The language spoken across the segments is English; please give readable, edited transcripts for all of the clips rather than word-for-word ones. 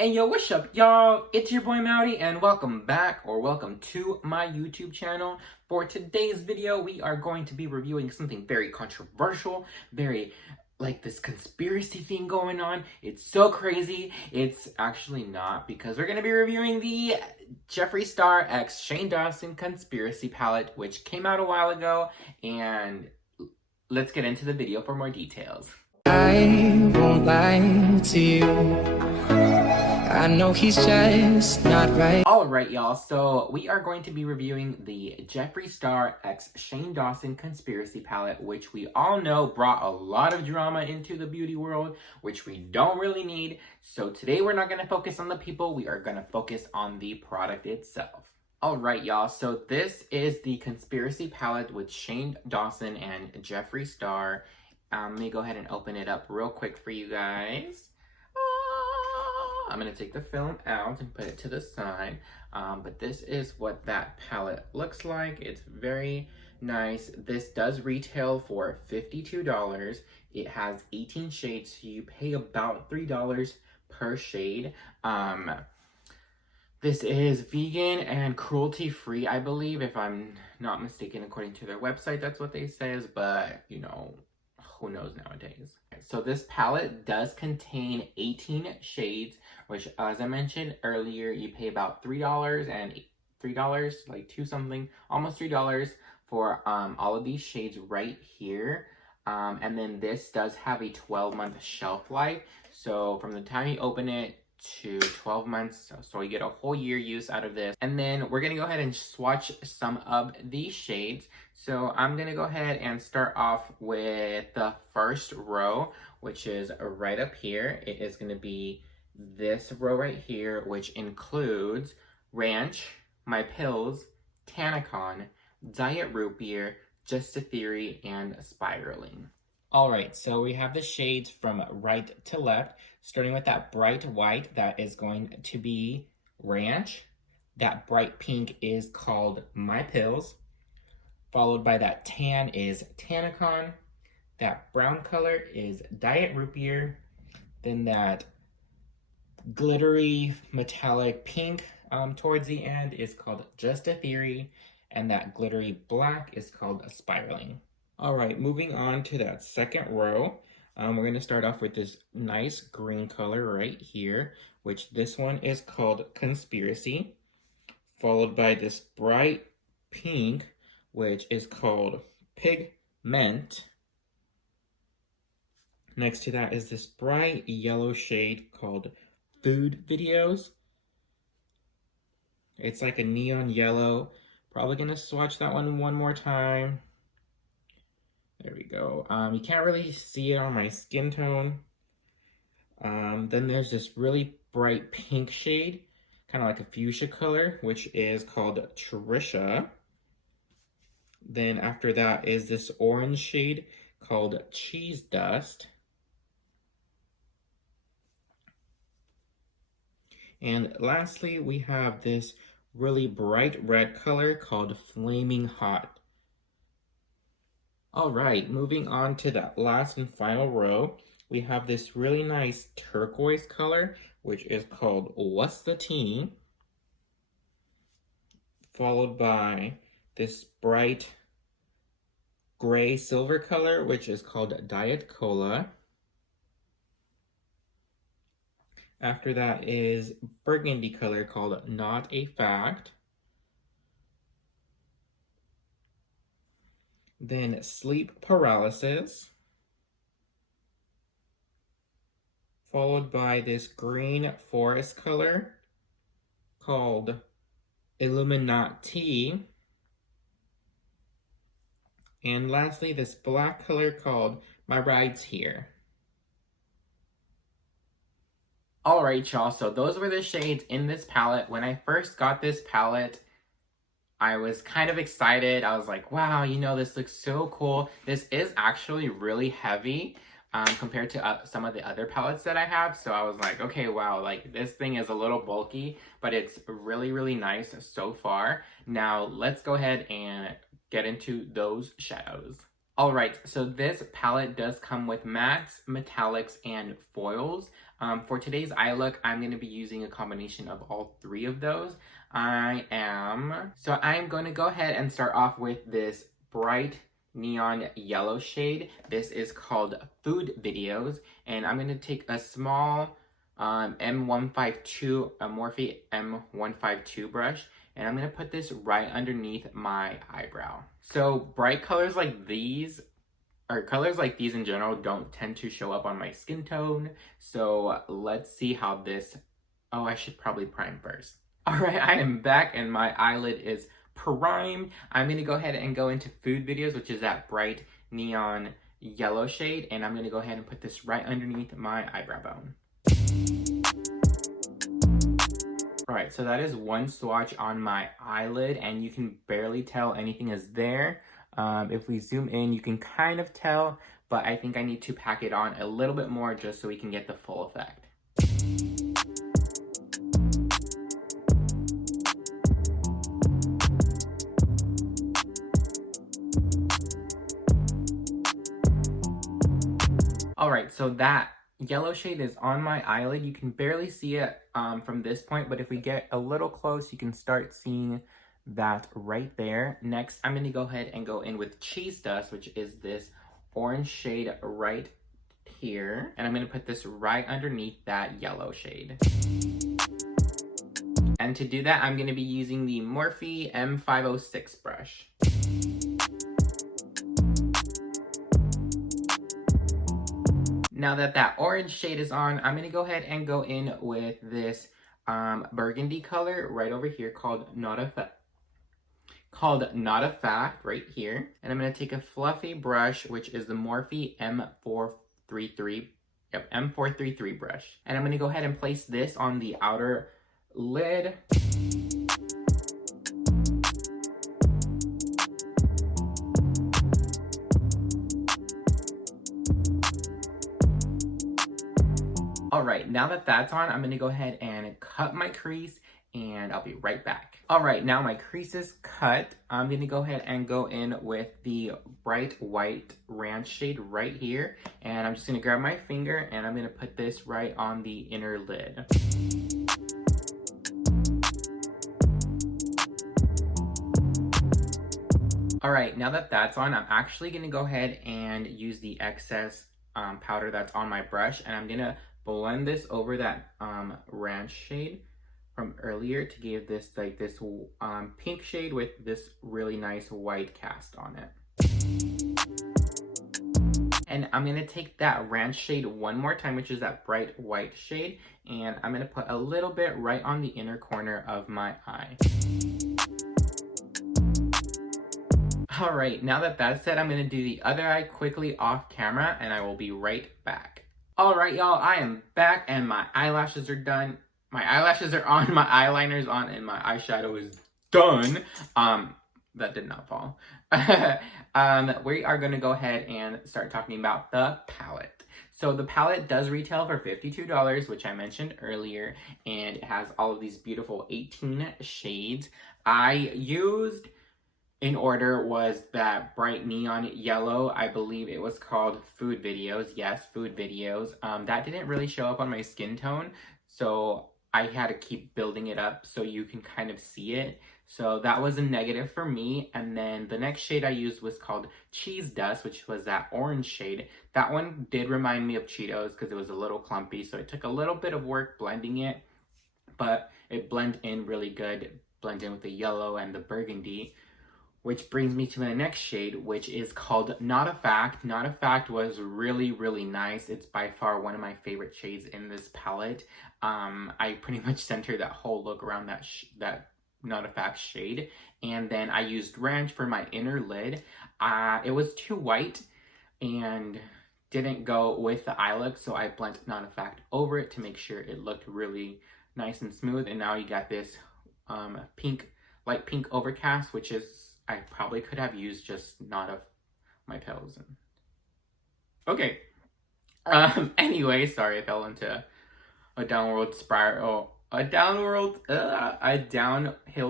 Hey yo, what's up, y'all? It's your boy Mowdy, and welcome back, or welcome to my YouTube channel. For today's video, we are going to be reviewing something very controversial, very like this conspiracy thing going on. It's so crazy. It's actually not, because we're going to be reviewing the Jeffree Star x Shane Dawson conspiracy palette, which came out a while ago, and let's get into the video for more details. I won't lie to you. I know he's just not right. Alright, y'all, so we are going to be reviewing the Jeffree Star x Shane Dawson conspiracy palette, which we all know brought a lot of drama into the beauty world, which we don't really need. So today we're not going to focus on the people, we are going to focus on the product itself. Alright, y'all, so this is the conspiracy palette with Shane Dawson and Jeffree Star. Let me go ahead and open it up real quick for you guys. I'm going to take the film out and put it to the side, but this is what that palette looks like. It's very nice. This does retail for $52. It has 18 shades, so you pay about $3 per shade. This is vegan and cruelty-free, I believe, if I'm not mistaken, according to their website. That's what they says, but, you know, who knows nowadays. So this palette does contain 18 shades, which, as I mentioned earlier, you pay about $3 and $3, like two something, almost $3 for all of these shades right here. And then this does have a 12-month shelf life. So from the time you open it to 12 months, so you get a whole year use out of this. And then we're gonna go ahead and swatch some of these shades. So I'm gonna go ahead and start off with the first row, which is right up here. It is gonna be this row right here, which includes Ranch, My Pills, Tanacon, Diet Root Beer, Just a Theory, and Spiraling. All right, so we have the shades from right to left, starting with that bright white that is going to be Ranch. That bright pink is called My Pills, followed by that tan is Tanacon. That brown color is Diet Root Beer. Then that glittery metallic pink towards the end is called Just a Theory. And that glittery black is called Spiraling. All right, moving on to that second row, we're going to start off with this nice green color right here, which this one is called Conspiracy, followed by this bright pink, which is called Pigment. Next to that is this bright yellow shade called Food Videos. It's like a neon yellow. Probably going to swatch that one more time. There we go. You can't really see it on my skin tone. Then there's this really bright pink shade, kind of like a fuchsia color, which is called Trisha. Then after that is this orange shade called Cheese Dust. And lastly, we have this really bright red color called Flaming Hot. All right, moving on to that last and final row, we have this really nice turquoise color, which is called What's the Tea? Followed by this bright gray silver color, which is called Diet Cola. After that is burgundy color called Not a Fact. Then Sleep Paralysis, followed by this green forest color called Illuminati, and lastly this black color called My Ride's Here. Alright, y'all, so those were the shades in this palette. When I first got this palette, I was kind of excited. I was like, wow, you know, this looks so cool. This is actually really heavy compared to some of the other palettes that I have. So I was like, okay, wow, like this thing is a little bulky, but it's really, really nice so far. Now let's go ahead and get into those shadows. All right, so this palette does come with mattes, metallics, and foils. For today's eye look, I'm going to be using a combination of all three of those. I'm going to go ahead and start off with this bright neon yellow shade. This is called Food Videos, and I'm going to take a small M152, a Morphe M152 brush, and I'm going to put this right underneath my eyebrow. So bright colors like these, or colors like these in general, don't tend to show up on my skin tone. So let's see how this, oh, I should probably prime first. All right, I am back and my eyelid is primed. I'm going to go ahead and go into Food Videos, which is that bright neon yellow shade, and I'm going to go ahead and put this right underneath my eyebrow bone. Alright, so that is one swatch on my eyelid, and you can barely tell anything is there. If we zoom in, you can kind of tell, but I think I need to pack it on a little bit more just so we can get the full effect. Alright, so that yellow shade is on my eyelid. You can barely see it from this point, but if we get a little close, you can start seeing that right there. Next, I'm going to go ahead and go in with Cheese Dust, which is this orange shade right here. And I'm going to put this right underneath that yellow shade. And to do that, I'm going to be using the Morphe M506 brush. Now that that orange shade is on, I'm going to go ahead and go in with this burgundy color right over here called Not a Fact right here. And I'm going to take a fluffy brush, which is the Morphe M433. Yep, M433 brush. And I'm going to go ahead and place this on the outer lid. Alright, now that that's on, I'm going to go ahead and cut my crease, and I'll be right back. Alright, now my crease is cut. I'm going to go ahead and go in with the bright white ranch shade right here, and I'm just going to grab my finger and I'm going to put this right on the inner lid. Alright, now that that's on, I'm actually going to go ahead and use the excess powder that's on my brush, and I'm going to blend this over that ranch shade from earlier to give this like this pink shade with this really nice white cast on it. And I'm going to take that ranch shade one more time, which is that bright white shade, and I'm going to put a little bit right on the inner corner of my eye. Alright, now that that's said, I'm going to do the other eye quickly off camera, and I will be right back. Alright, y'all, I am back, and my eyelashes are done. My eyelashes are on, my eyeliner's on, and my eyeshadow is done. That did not fall. We are going to go ahead and start talking about the palette. So the palette does retail for $52, which I mentioned earlier, and it has all of these beautiful 18 shades. I used, in order, was that bright neon yellow. I believe it was called Food Videos. Yes, Food Videos. That didn't really show up on my skin tone, so I had to keep building it up so you can kind of see it. So that was a negative for me. And then the next shade I used was called Cheese Dust, which was that orange shade. That one did remind me of Cheetos because it was a little clumpy, so it took a little bit of work blending it, but it blended in really good, blended in with the yellow and the burgundy. Which brings me to the next shade, which is called Not a Fact. Not a Fact was really, really nice. It's by far one of my favorite shades in this palette. I pretty much centered that whole look around that Not a Fact shade. And then I used Ranch for my inner lid. It was too white and didn't go with the eye look, so I blended Not a Fact over it to make sure it looked really nice and smooth. And now you got this light pink overcast, which is, I probably could have used just not of my pills. Okay. Anyway, sorry, I fell into a downward spiral. A downhill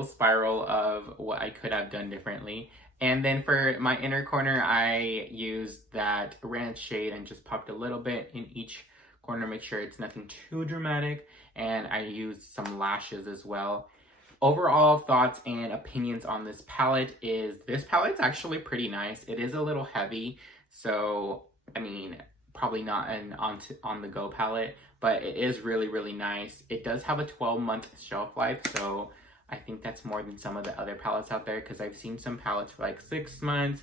spiral of what I could have done differently. And then for my inner corner, I used that ranch shade and just popped a little bit in each corner, make sure it's nothing too dramatic, and I used some lashes as well. Overall thoughts and opinions on this palette is this palette's actually pretty nice. It is a little heavy, so I mean, probably not an on the go palette, but it is really nice. It does have a 12-month shelf life, so I think that's more than some of the other palettes out there, because I've seen some palettes for like 6 months,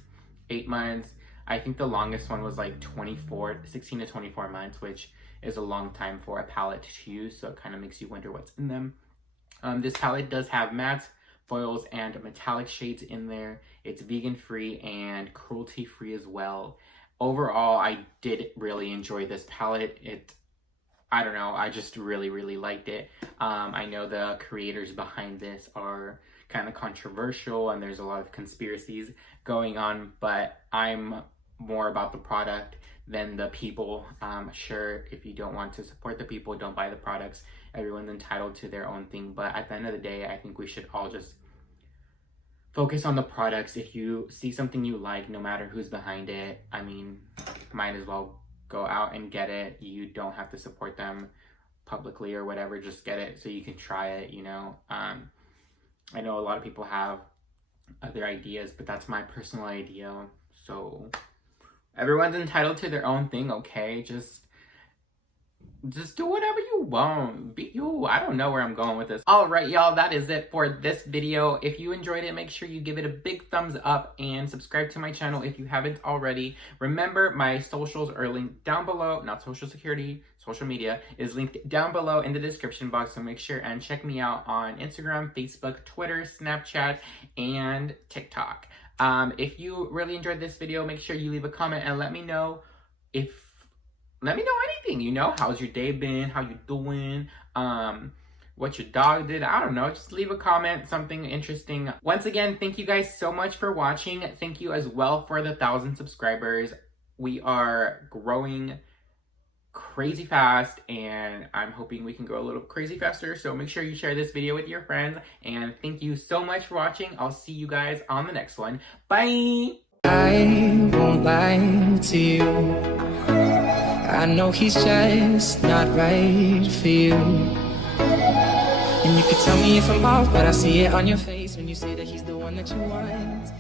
8 months. I think the longest one was like 16 to 24 months, which is a long time for a palette to use, so it kind of makes you wonder what's in them. This palette does have mattes, foils, and metallic shades in there. It's vegan free and cruelty free as well. Overall, I did really enjoy this palette. I don't know, I just really liked it. I know the creators behind this are kind of controversial and there's a lot of conspiracies going on, but I'm more about the product than the people. Sure, if you don't want to support the people, don't buy the products. Everyone's entitled to their own thing, but at the end of the day, I think we should all just focus on the products. If you see something you like, no matter who's behind it, I mean, might as well go out and get it. You don't have to support them publicly or whatever, just get it so you can try it, you know. I know a lot of people have other ideas, but that's my personal idea. So everyone's entitled to their own thing, okay? Just do whatever you want. Be you. I don't know where I'm going with this. All right, y'all, that is it for this video. If you enjoyed it, make sure you give it a big thumbs up and subscribe to my channel if you haven't already. Remember, my socials are linked down below. Not social security, social media is linked down below in the description box, so make sure and check me out on Instagram, Facebook, Twitter, Snapchat, and TikTok. If you really enjoyed this video, make sure you leave a comment and let me know anything, you know. How's your day been? How you doing? What your dog did? I don't know. Just leave a comment, something interesting. Once again, thank you guys so much for watching. Thank you as well for the 1,000 subscribers. We are growing crazy fast, and I'm hoping we can grow a little crazy faster. So make sure you share this video with your friends, and thank you so much for watching. I'll see you guys on the next one. Bye! I won't lie to you. I know he's just not right for you. And you could tell me if I'm off, but I see it on your face when you say that he's the one that you want.